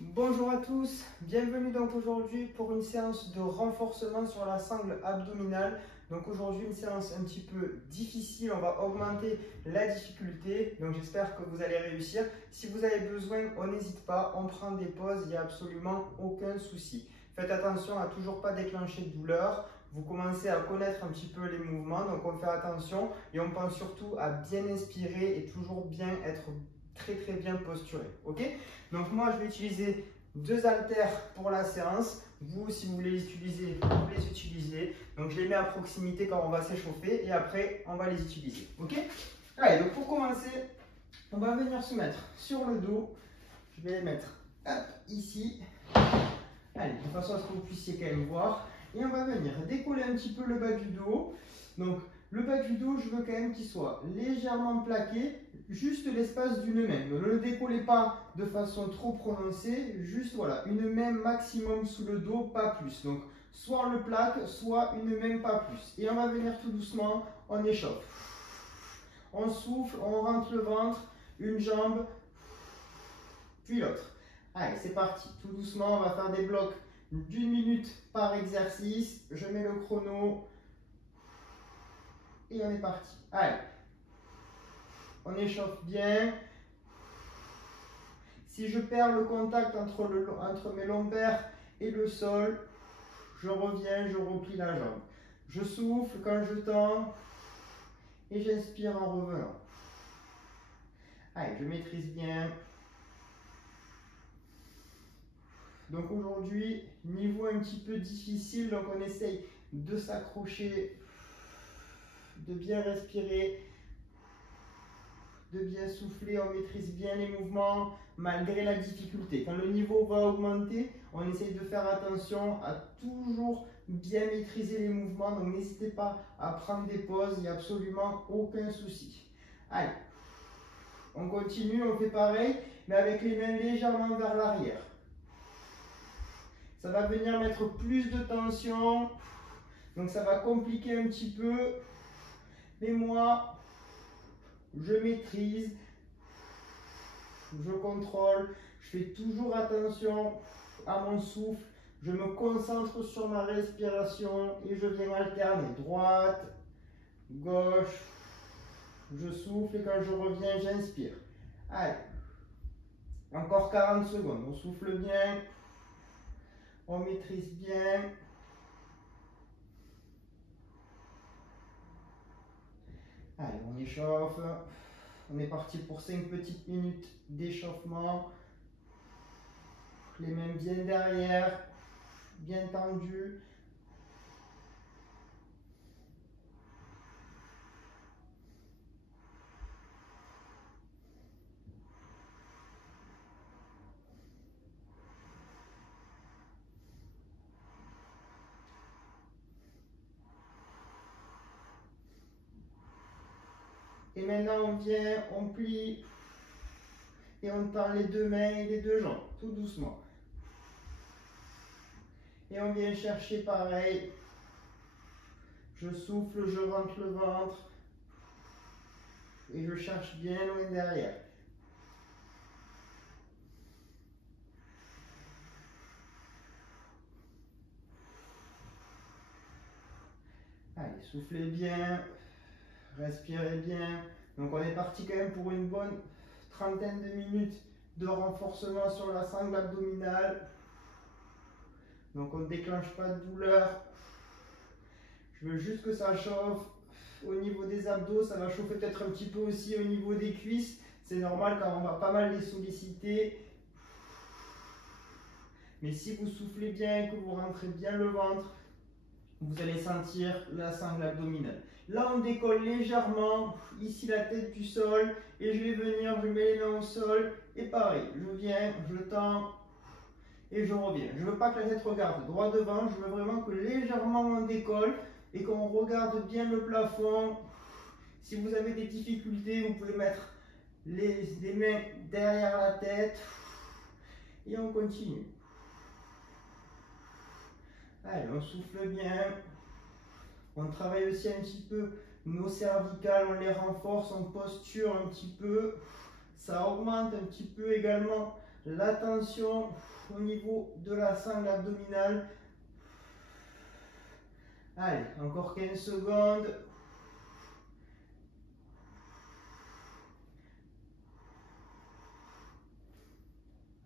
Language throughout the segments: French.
Bonjour à tous, bienvenue donc aujourd'hui pour une séance de renforcement sur la sangle abdominale. Donc aujourd'hui une séance un petit peu difficile, on va augmenter la difficulté, donc j'espère que vous allez réussir. Si vous avez besoin, on n'hésite pas, on prend des pauses, il n'y a absolument aucun souci. Faites attention à toujours pas déclencher de douleur, vous commencez à connaître un petit peu les mouvements, donc on fait attention et on pense surtout à bien inspirer et toujours bien être très bien posturé, ok? Donc moi je vais utiliser deux haltères pour la séance. Vous, si vous voulez les utiliser, vous les utilisez. Donc je les mets à proximité quand on va s'échauffer et après on va les utiliser, ok? Allez, donc pour commencer, on va venir se mettre sur le dos. Je vais les mettre hop, ici. Allez, de façon à ce que vous puissiez quand même voir. Et on va venir décoller un petit peu le bas du dos. Donc le bas du dos, je veux quand même qu'il soit légèrement plaqué, juste l'espace d'une main. Ne le décollez pas de façon trop prononcée, juste voilà, une main maximum sous le dos, pas plus. Donc soit on le plaque, soit une main, pas plus. Et on va venir tout doucement, on échauffe. On souffle, on rentre le ventre, une jambe, puis l'autre. Allez, c'est parti. Tout doucement, on va faire des blocs d'1 minute par exercice. Je mets le chrono. Et on est parti. Allez. On échauffe bien. Si je perds le contact entre mes lombaires et le sol, je reviens, je replie la jambe. Je souffle quand je tends et j'inspire en revenant. Allez, je maîtrise bien. Donc aujourd'hui, niveau un petit peu difficile, donc on essaye de s'accrocher, de bien respirer, de bien souffler, on maîtrise bien les mouvements malgré la difficulté. Quand le niveau va augmenter, on essaye de faire attention à toujours bien maîtriser les mouvements, donc n'hésitez pas à prendre des pauses, il n'y a absolument aucun souci. Allez, on continue, on fait pareil, mais avec les mains légèrement vers l'arrière. Ça va venir mettre plus de tension, donc ça va compliquer un petit peu, mais moi, je maîtrise, je contrôle, je fais toujours attention à mon souffle, je me concentre sur ma respiration et je viens alterner droite, gauche, je souffle et quand je reviens, j'inspire. Allez, encore 40 secondes, on souffle bien, on maîtrise bien. Allez, on échauffe. On est parti pour 5 petites minutes d'échauffement. Les mains bien derrière, bien tendues. Et maintenant, on vient, on plie et on tend les deux mains et les deux jambes, tout doucement. Et on vient chercher pareil. Je souffle, je rentre le ventre et je cherche bien loin derrière. Allez, soufflez bien, respirez bien. Donc on est parti quand même pour une bonne trentaine de minutes de renforcement sur la sangle abdominale. Donc on ne déclenche pas de douleur. Je veux juste que ça chauffe au niveau des abdos. Ça va chauffer peut-être un petit peu aussi au niveau des cuisses. C'est normal car on va pas mal les solliciter. Mais si vous soufflez bien, que vous rentrez bien le ventre, vous allez sentir la sangle abdominale. Là, on décolle légèrement, ici la tête du sol, et je vais venir, je mets les mains au sol, et pareil, je viens, je tends, et je reviens. Je ne veux pas que la tête regarde droit devant, je veux vraiment que légèrement on décolle, et qu'on regarde bien le plafond. Si vous avez des difficultés, vous pouvez mettre les mains derrière la tête, et on continue. Allez, on souffle bien. On travaille aussi un petit peu nos cervicales, on les renforce, on posture un petit peu. Ça augmente un petit peu également la tension au niveau de la sangle abdominale. Allez, encore 15 secondes.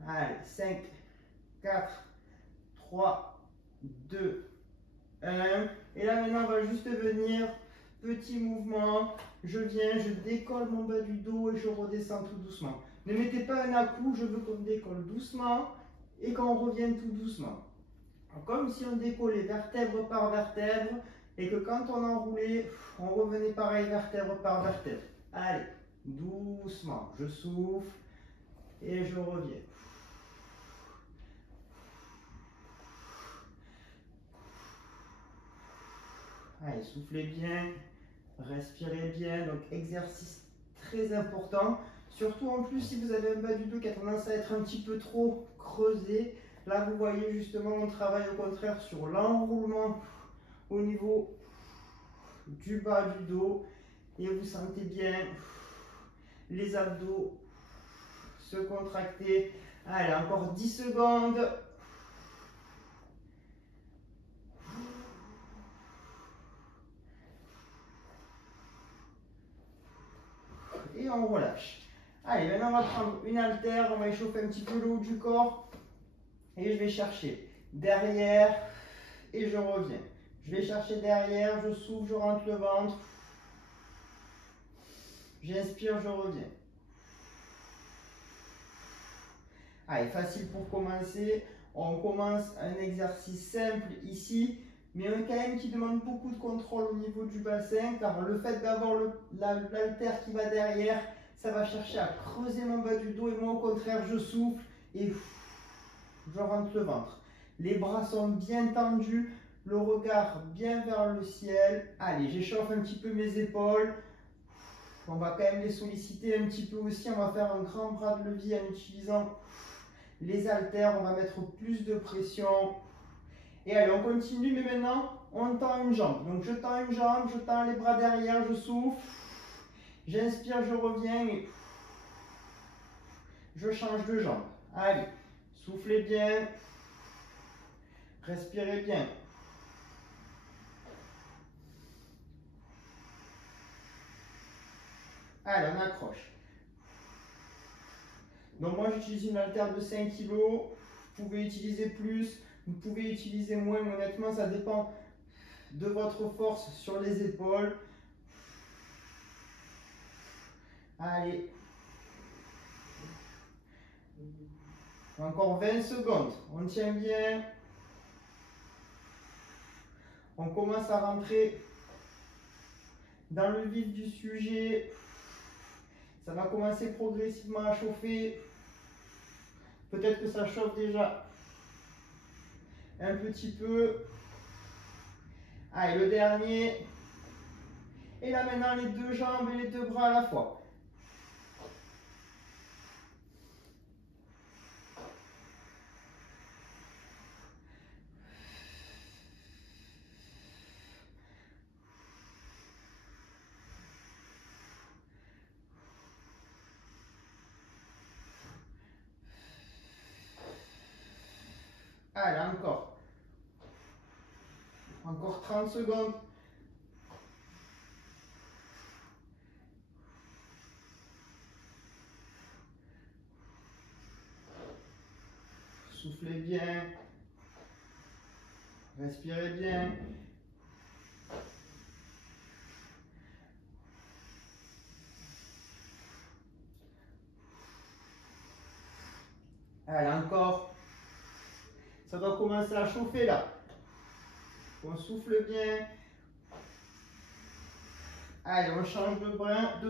Allez, 5, 4, 3, 2, 1. Et là maintenant, on va juste venir, petit mouvement. Je viens, je décolle mon bas du dos et je redescends tout doucement. Ne mettez pas un à-coup, je veux qu'on décolle doucement et qu'on revienne tout doucement. Comme si on décollait vertèbre par vertèbre et que quand on enroulait, on revenait pareil vertèbre par vertèbre. Allez, doucement, je souffle et je reviens. Allez, soufflez bien, respirez bien. Donc, exercice très important. Surtout en plus, si vous avez un bas du dos qui a tendance à être un petit peu trop creusé. Là, vous voyez justement, on travaille au contraire sur l'enroulement au niveau du bas du dos. Et vous sentez bien les abdos se contracter. Allez, encore 10 secondes. Et on relâche. Allez, maintenant on va prendre une haltère, on va échauffer un petit peu le haut du corps. Et je vais chercher derrière et je reviens. Je vais chercher derrière, je souffle, je rentre le ventre. J'inspire, je reviens. Allez, facile pour commencer. On commence un exercice simple ici, mais quand même qui demande beaucoup de contrôle au niveau du bassin, car le fait d'avoir l'haltère qui va derrière, ça va chercher à creuser mon bas du dos et moi au contraire je souffle et je rentre le ventre. Les bras sont bien tendus, le regard bien vers le ciel. Allez, j'échauffe un petit peu mes épaules. On va quand même les solliciter un petit peu aussi. On va faire un grand bras de levier en utilisant les haltères. On va mettre plus de pression. Et allez, on continue, mais maintenant, on tend une jambe. Donc, je tends une jambe, je tends les bras derrière, je souffle. J'inspire, je reviens et je change de jambe. Allez, soufflez bien. Respirez bien. Allez, on accroche. Donc moi j'utilise une haltère de 5 kg. Vous pouvez utiliser plus, vous pouvez utiliser moins. Honnêtement, ça dépend de votre force sur les épaules. Allez. Encore 20 secondes. On tient bien. On commence à rentrer dans le vif du sujet. Ça va commencer progressivement à chauffer. Peut-être que ça chauffe déjà un petit peu. Allez, le dernier. Et là maintenant, les deux jambes et les deux bras à la fois. Allez, encore. Encore 30 secondes. Soufflez bien. Respirez bien. Allez, encore. Ça doit commencer à chauffer là. On souffle bien. Allez, on change de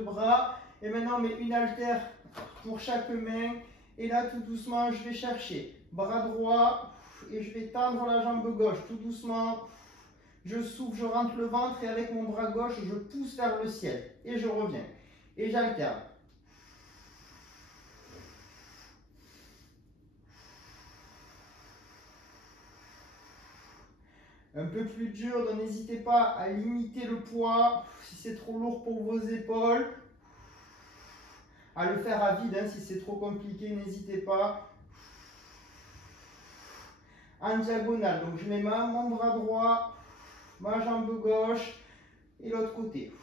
bras. Et maintenant, on met une haltère pour chaque main. Et là, tout doucement, je vais chercher bras droit. Et je vais tendre la jambe gauche tout doucement. Je souffle, je rentre le ventre. Et avec mon bras gauche, je pousse vers le ciel. Et je reviens. Et j'alterne. Un peu plus dur, donc n'hésitez pas à limiter le poids si c'est trop lourd pour vos épaules. À le faire à vide, hein, si c'est trop compliqué, n'hésitez pas. en diagonale. Donc je mets mon bras droit, ma jambe gauche et l'autre côté.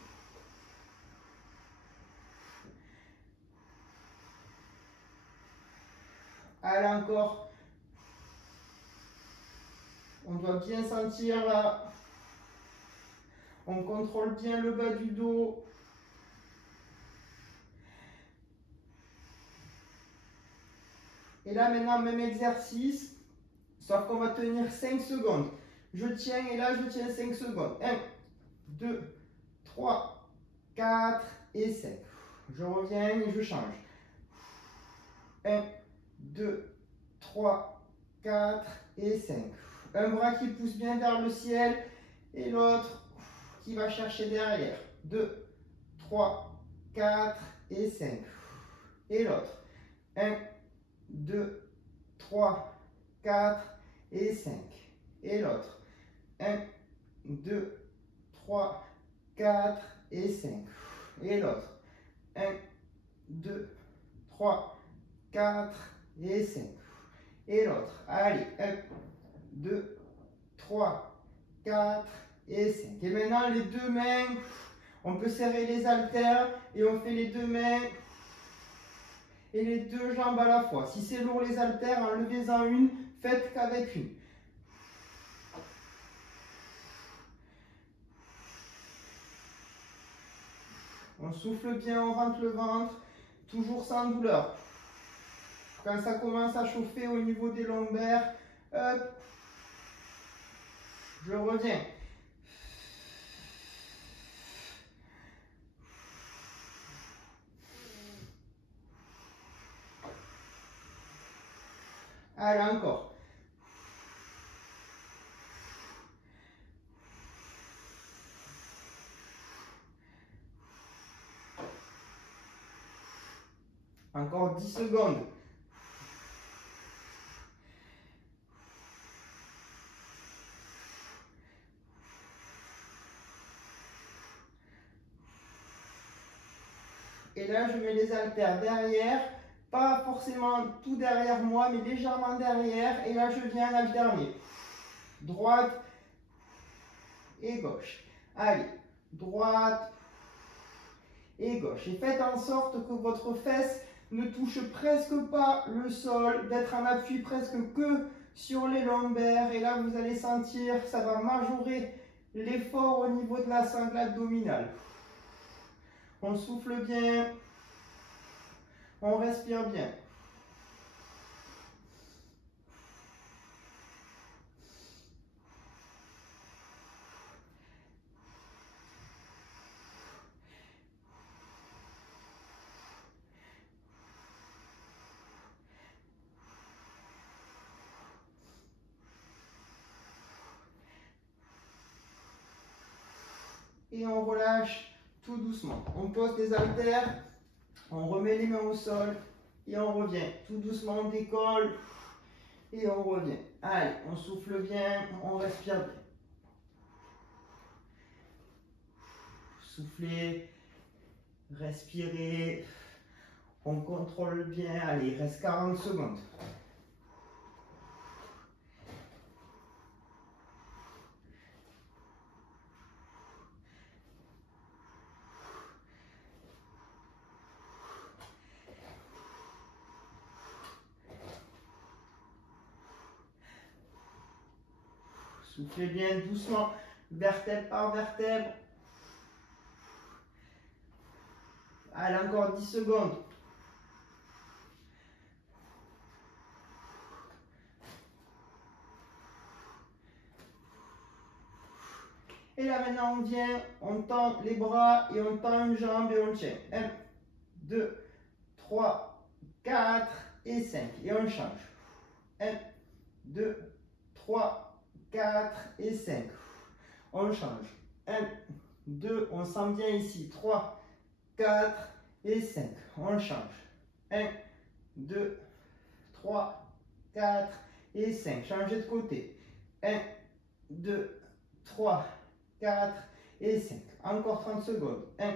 Allez, encore. On doit bien sentir là. On contrôle bien le bas du dos. Et là maintenant, même exercice, sauf qu'on va tenir 5 secondes. Je tiens et là je tiens 5 secondes. 1, 2, 3, 4 et 5. Je reviens et je change. 1, 2, 3, 4 et 5. Un bras qui pousse bien vers le ciel et l'autre qui va chercher derrière. 2, 3, 4 et 5. Et l'autre. 1, 2, 3, 4 et 5. Et l'autre. 1, 2, 3, 4 et 5. Et l'autre. 1, 2, 3, 4 et 5. Et l'autre. Allez, 1, 2, 3, 4 et 5. Et maintenant, les deux mains, on peut serrer les haltères et on fait les deux mains et les deux jambes à la fois. Si c'est lourd les haltères, enlevez-en une, faites qu'avec une. On souffle bien, on rentre le ventre, toujours sans douleur. Quand ça commence à chauffer au niveau des lombaires, hop, je reviens. Allez, encore. Encore 10 secondes. Et là, je mets les haltères derrière, pas forcément tout derrière moi, mais légèrement derrière. Et là, je viens alterner. Droite et gauche. Allez, droite et gauche. Et faites en sorte que votre fesse ne touche presque pas le sol, d'être en appui presque que sur les lombaires. Et là, vous allez sentir, ça va majorer l'effort au niveau de la sangle abdominale. On souffle bien, on respire bien. Et on relâche tout doucement. On pose les haltères, on remet les mains au sol et on revient. Tout doucement, on décolle et on revient. Allez, on souffle bien, on respire bien. Soufflez, respirez, on contrôle bien. Allez, il reste 40 secondes. Soufflez bien doucement, vertèbre par vertèbre. Allez, encore 10 secondes. Et là maintenant on vient, on tend les bras et on tend une jambe et on tient. 1, 2, 3, 4 et 5. Et on change. 1, 2, 3, 4 et 5. On change. 1, 2, on sent bien ici. 3, 4 et 5. On change. 1, 2, 3, 4 et 5. Changez de côté. 1, 2, 3, 4 et 5. Encore 30 secondes. 1,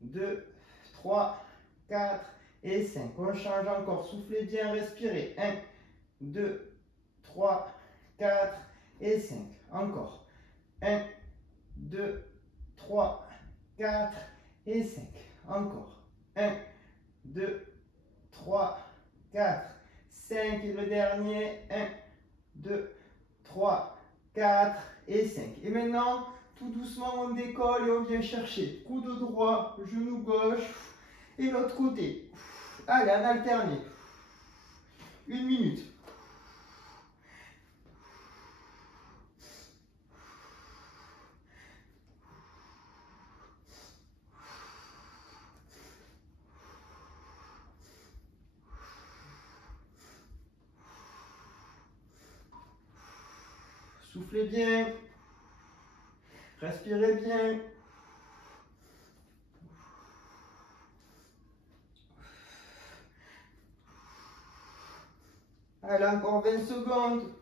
2, 3, 4 et 5. On change encore. Soufflez bien, respirez. 1, 2, 3, 4 et 5. Encore. 1, 2, 3, 4 et 5. Encore. 1, 2, 3, 4, 5. Et le dernier. 1, 2, 3, 4 et 5. Et maintenant, tout doucement, on décolle et on vient chercher. Coude droit, genou gauche et l'autre côté. Allez, en alterné. 1 minute. Soufflez bien. Respirez bien. Allez, encore 20 secondes.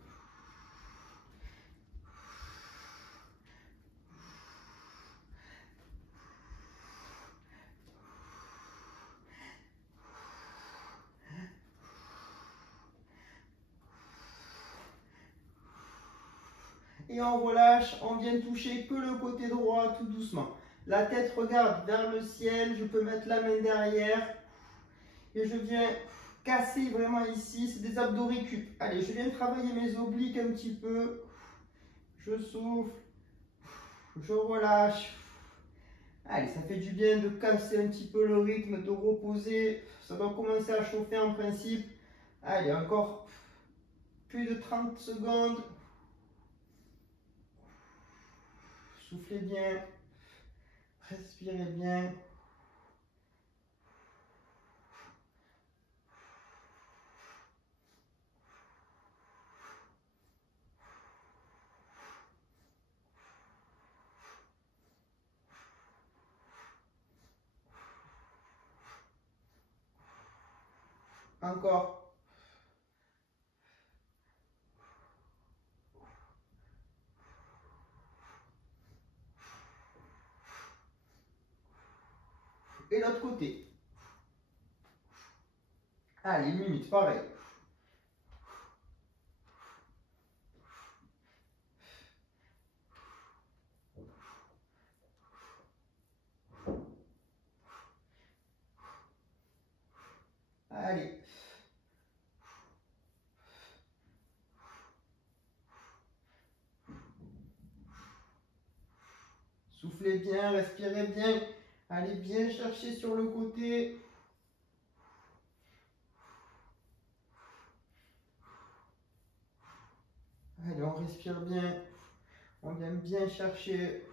Et on relâche, on vient toucher que le côté droit tout doucement. La tête regarde vers le ciel, je peux mettre la main derrière. Et je viens casser vraiment ici, c'est des abdos récup. Allez, je viens travailler mes obliques un petit peu. Je souffle, je relâche. Allez, ça fait du bien de casser un petit peu le rythme, de reposer. Ça doit commencer à chauffer en principe. Allez, encore plus de 30 secondes. Soufflez bien, respirez bien. Encore. Et l'autre côté. Allez, 1 minute, pareil. Allez. Soufflez bien, respirez bien. Allez bien chercher sur le côté. Allez, on respire bien. On vient bien chercher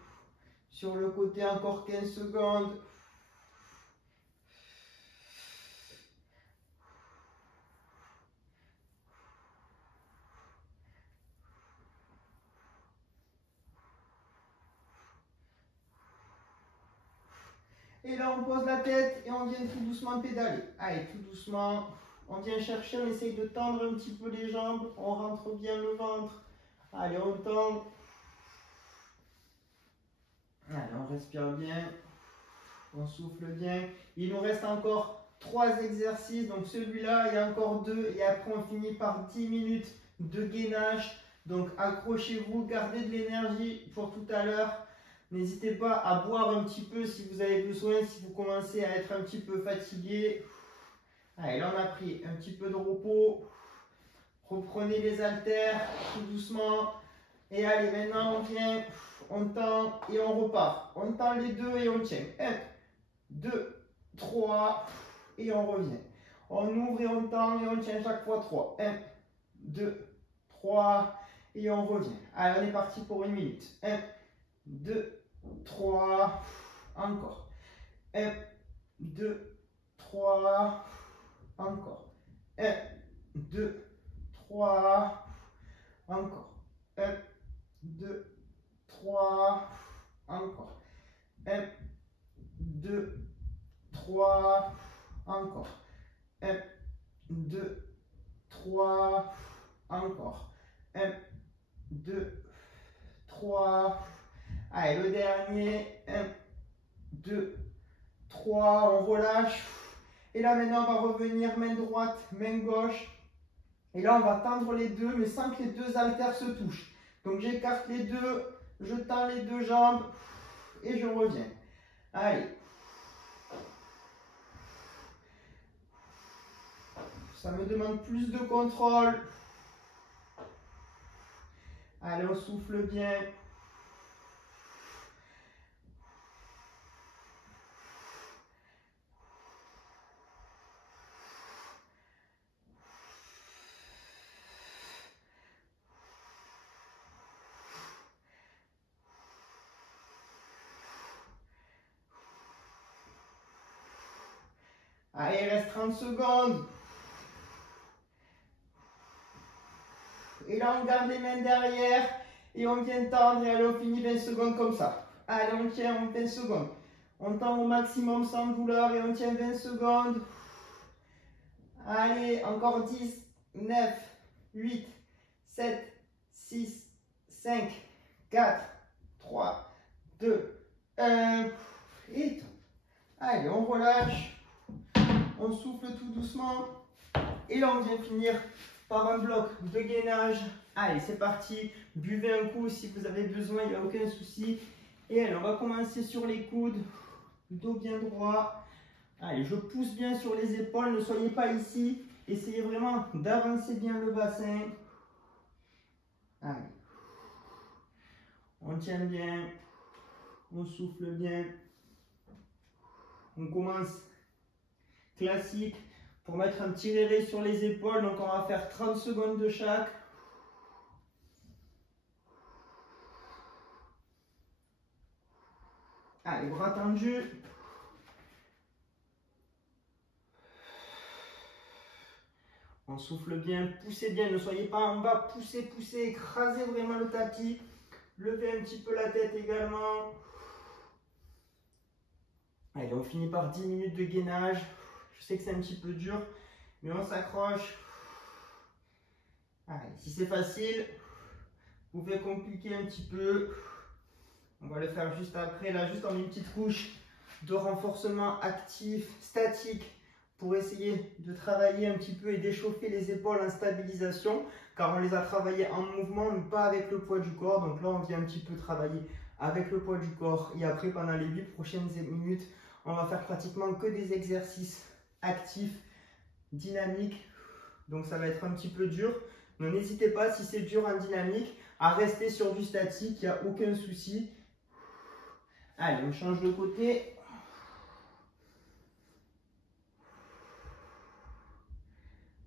sur le côté, encore 15 secondes. Et là, on pose la tête et on vient tout doucement pédaler. Allez, tout doucement. On vient chercher, on essaye de tendre un petit peu les jambes. On rentre bien le ventre. Allez, on tend. Allez, on respire bien. On souffle bien. Il nous reste encore 3 exercices. Donc celui-là, il y a encore 2. Et après, on finit par 10 minutes de gainage. Donc accrochez-vous, gardez de l'énergie pour tout à l'heure. N'hésitez pas à boire un petit peu si vous avez besoin, si vous commencez à être un petit peu fatigué. Allez, là on a pris un petit peu de repos. Reprenez les haltères tout doucement. Et allez, maintenant on vient, on tend et on repart. On tend les deux et on tient. 1, 2, 3 et on revient. On ouvre et on tend et on tient chaque fois 3. 1, 2, 3 et on revient. Allez, on est parti pour 1 minute. 1, 2, 3, encore. 1, 2, 3, encore. 1, 2, 3, encore. 1, 2, 3, encore. 1, 2, 3, encore. 1, 2, 3, encore. 1, 2, 3. Allez, le dernier. 1, 2, 3. On relâche. Et là, maintenant, on va revenir main droite, main gauche. Et là, on va tendre les deux, mais sans que les deux haltères se touchent. Donc, j'écarte les deux, je tends les deux jambes et je reviens. Allez. Ça me demande plus de contrôle. Allez, on souffle bien. Allez, il reste 30 secondes. Et là, on garde les mains derrière et on vient tendre et allez, on finit 20 secondes comme ça. Allez, on tient 20 secondes. On tend au maximum sans douleur et on tient 20 secondes. Allez, encore 10, 9, 8, 7, 6, 5, 4, 3, 2, 1. Et tout. Allez, on relâche. On souffle tout doucement. Et là, on vient finir par un bloc de gainage. Allez, c'est parti. Buvez un coup si vous avez besoin, il n'y a aucun souci. Et allez, on va commencer sur les coudes. Dos bien droit. Allez, je pousse bien sur les épaules. Ne soyez pas ici. Essayez vraiment d'avancer bien le bassin. Allez. On tient bien. On souffle bien. On commence classique pour mettre un petit réveil sur les épaules. Donc, on va faire 30 secondes de chaque. Allez, bras tendus. On souffle bien, poussez bien, ne soyez pas en bas, poussez, poussez, écrasez vraiment le tapis. Levez un petit peu la tête également. Allez, on finit par 10 minutes de gainage. Je sais que c'est un petit peu dur, mais on s'accroche. Allez, si c'est facile, vous pouvez compliquer un petit peu. On va le faire juste après. Là, juste on met une petite couche de renforcement actif, statique, pour essayer de travailler un petit peu et d'échauffer les épaules en stabilisation, car on les a travaillées en mouvement, mais pas avec le poids du corps. Donc là, on vient un petit peu travailler avec le poids du corps. Et après, pendant les 8 prochaines minutes, on va faire pratiquement que des exercices actifs, dynamiques. Donc ça va être un petit peu dur. Mais n'hésitez pas, si c'est dur en dynamique, à rester sur du statique, il n'y a aucun souci. Allez, on change de côté.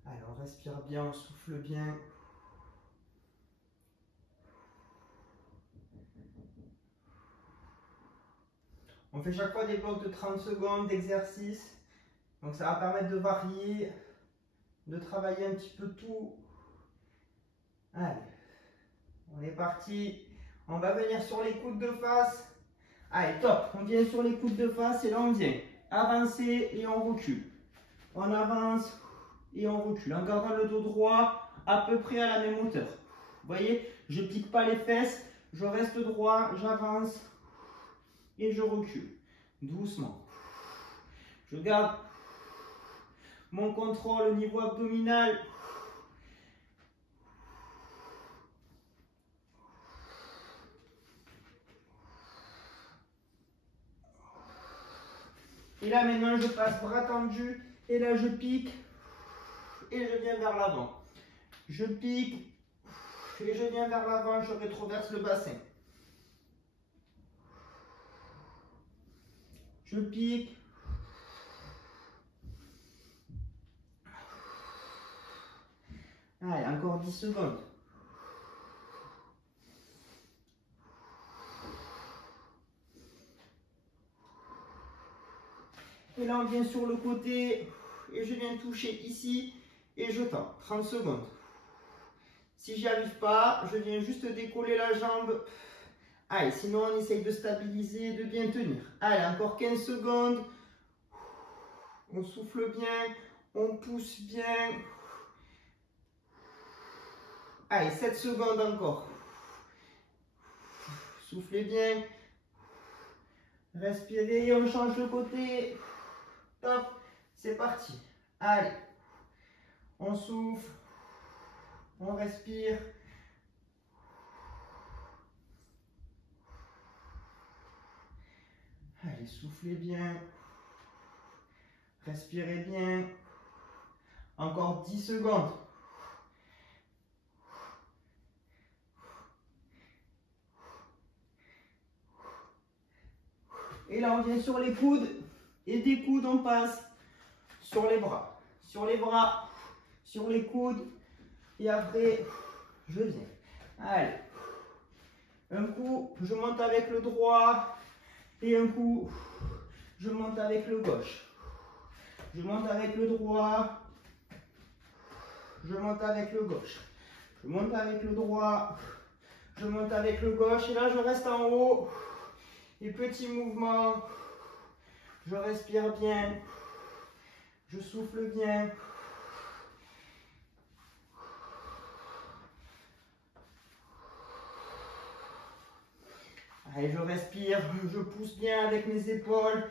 Allez, on respire bien, on souffle bien. On fait chaque fois des blocs de 30 secondes d'exercice. Donc ça va permettre de varier, de travailler un petit peu tout. Allez, on est parti. On va venir sur les coudes de face. Allez, top. On vient sur les coudes de face et là on vient avancer et on recule. On avance et on recule en gardant le dos droit à peu près à la même hauteur. Vous voyez, je ne pique pas les fesses, je reste droit, j'avance et je recule doucement. Je garde mon contrôle au niveau abdominal. Et là maintenant je passe bras tendus et là je pique et je viens vers l'avant. Je pique et je viens vers l'avant, je rétroverse le bassin. Je pique. Allez, encore 10 secondes. Et là, on vient sur le côté et je viens toucher ici et je tends. 30 secondes. Si j'y arrive pas, je viens juste décoller la jambe. Allez, sinon on essaye de stabiliser, de bien tenir. Allez, encore 15 secondes. On souffle bien, on pousse bien. Allez, 7 secondes encore. Soufflez bien. Respirez, on change de côté. Top, c'est parti. Allez, on souffle. On respire. Allez, soufflez bien. Respirez bien. Encore 10 secondes. Et là, on vient sur les coudes. Et des coudes, on passe sur les bras. Sur les bras, sur les coudes. Et après, je viens. Allez. Un coup, je monte avec le droit. Et un coup, je monte avec le gauche. Je monte avec le droit. Je monte avec le gauche. Je monte avec le droit. Je monte avec le gauche. Et là, je reste en haut. Et petit mouvement. Je respire bien. Je souffle bien. Allez, je respire. Je pousse bien avec mes épaules.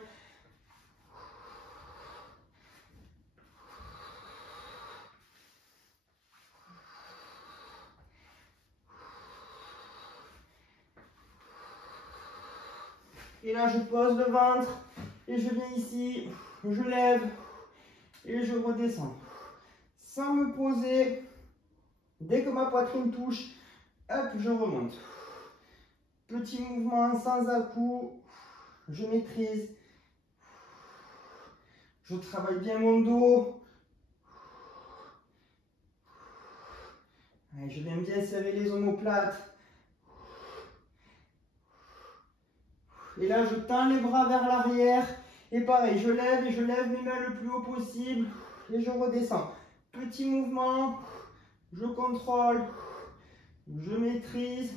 Et là, je pose le ventre. Et je viens ici. Je lève. Et je redescends. Sans me poser. Dès que ma poitrine touche, hop, je remonte. Petit mouvement sans à-coup. Je maîtrise. Je travaille bien mon dos. Allez, je viens bien serrer les omoplates. Et là, je tends les bras vers l'arrière. Et pareil, je lève et je lève mes mains le plus haut possible. Et je redescends. Petit mouvement. Je contrôle. Je maîtrise.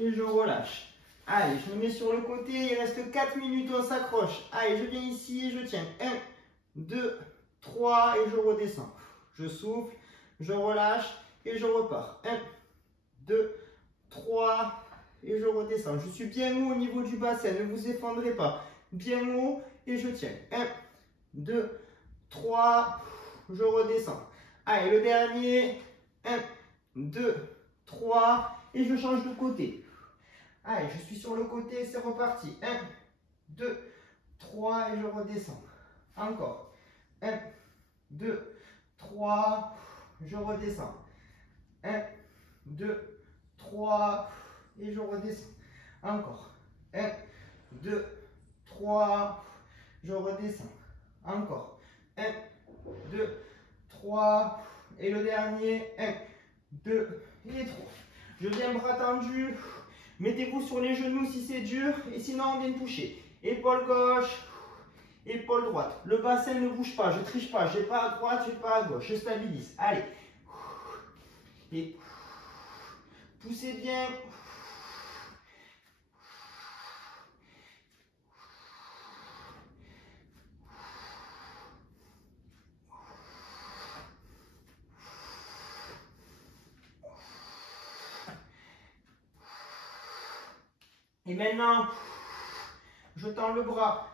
Et je relâche. Allez, je me mets sur le côté. Il reste 4 minutes, on s'accroche. Allez, je viens ici, je tiens. 1, 2, 3 et je redescends. Je souffle, je relâche et je repars. 1, 2, 3 et je redescends. Je suis bien haut au niveau du bassin, ne vous effondrez pas. Bien haut et je tiens. 1, 2, 3, je redescends. Allez, le dernier. 1, 2, 3 et je change de côté. Allez, je suis sur le côté, c'est reparti. 1, 2, 3 et je redescends. Encore. 1, 2, 3, je redescends. 1, 2, 3 et je redescends. Encore. 1, 2, 3, je redescends. Encore. 1, 2, 3 et le dernier. 1, 2 et 3. Je viens bras tendus. Mettez-vous sur les genoux si c'est dur. Et sinon, on vient toucher. Épaule gauche, épaule droite. Le bassin ne bouge pas. Je ne triche pas. Je n'ai pas à droite, je n'ai pas à gauche. Je stabilise. Allez. Et poussez bien. Et maintenant, je tends le bras.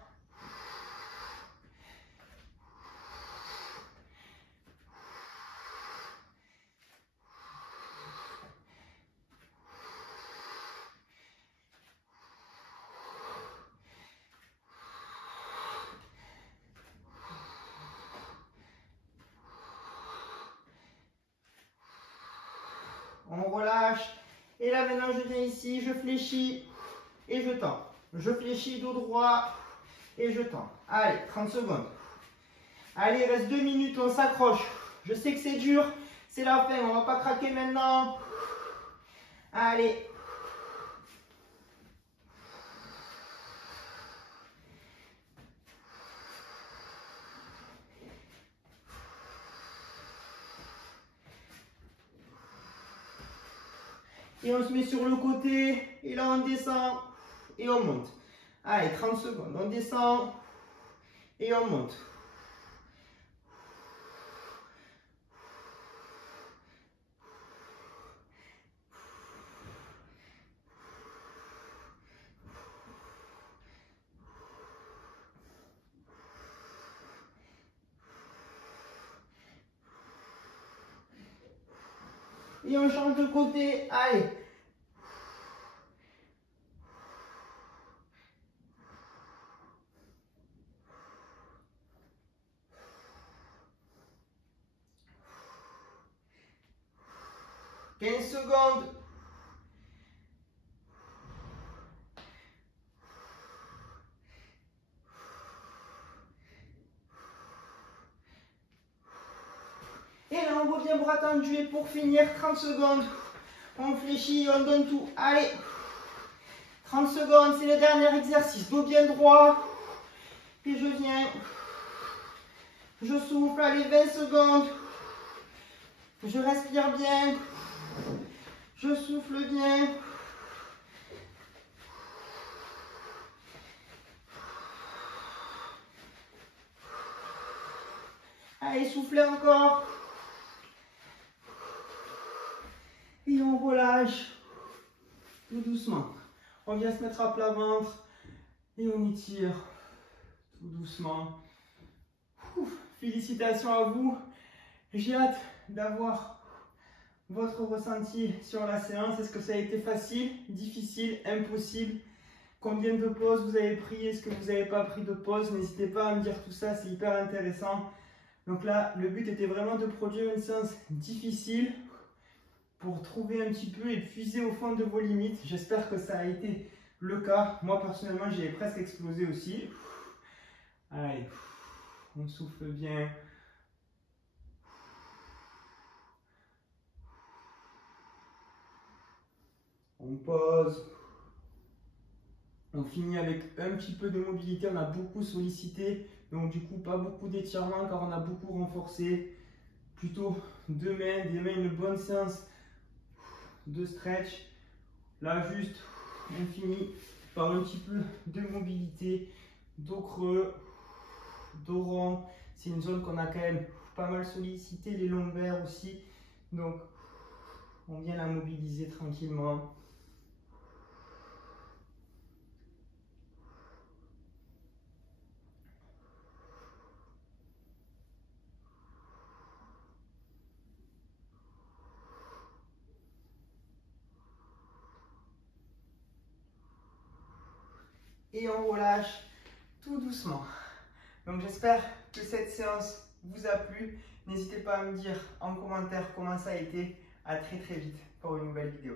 On relâche. Et là, maintenant, je viens ici, je fléchis et je tends. Je fléchis dos droit et je tends. Allez, 30 secondes. Allez, il reste 2 minutes, on s'accroche. Je sais que c'est dur, c'est la fin, on ne va pas craquer maintenant. Allez. Et on se met sur le côté, et là on descend, et on monte. Allez, 30 secondes, on descend, Et on monte. Et on change de côté. Allez. « 15 secondes. Et là, on revient bras tendus et pour finir, 30 secondes. On fléchit, on donne tout. Allez. 30 secondes, c'est le dernier exercice. Dos bien droit. Puis je viens. Je souffle. Allez, 20 secondes. Je respire bien. Je souffle bien. Allez, soufflez encore. Et on relâche. Tout doucement. On vient se mettre à plat ventre. Et on étire. Tout doucement. Ouf, félicitations à vous. J'ai hâte d'avoir votre ressenti sur la séance. Est-ce que ça a été facile, difficile, impossible? Combien de pauses vous avez pris? Est-ce que vous n'avez pas pris de pause? N'hésitez pas à me dire tout ça, c'est hyper intéressant. Donc là, le but était vraiment de produire une séance difficile pour trouver un petit peu et puiser au fond de vos limites. J'espère que ça a été le cas. Moi, personnellement, j'ai presque explosé aussi. Allez, on souffle bien. On pose. On finit avec un petit peu de mobilité. On a beaucoup sollicité. Donc du coup, pas beaucoup d'étirement car on a beaucoup renforcé. Plutôt deux mains, une bonne séance de stretch. Là, juste, on finit par un petit peu de mobilité. Dos creux, dos rond. C'est une zone qu'on a quand même pas mal sollicité. Les lombaires aussi. Donc, on vient la mobiliser tranquillement. Et on relâche tout doucement. Donc j'espère que cette séance vous a plu. N'hésitez pas à me dire en commentaire comment ça a été. À très vite pour une nouvelle vidéo.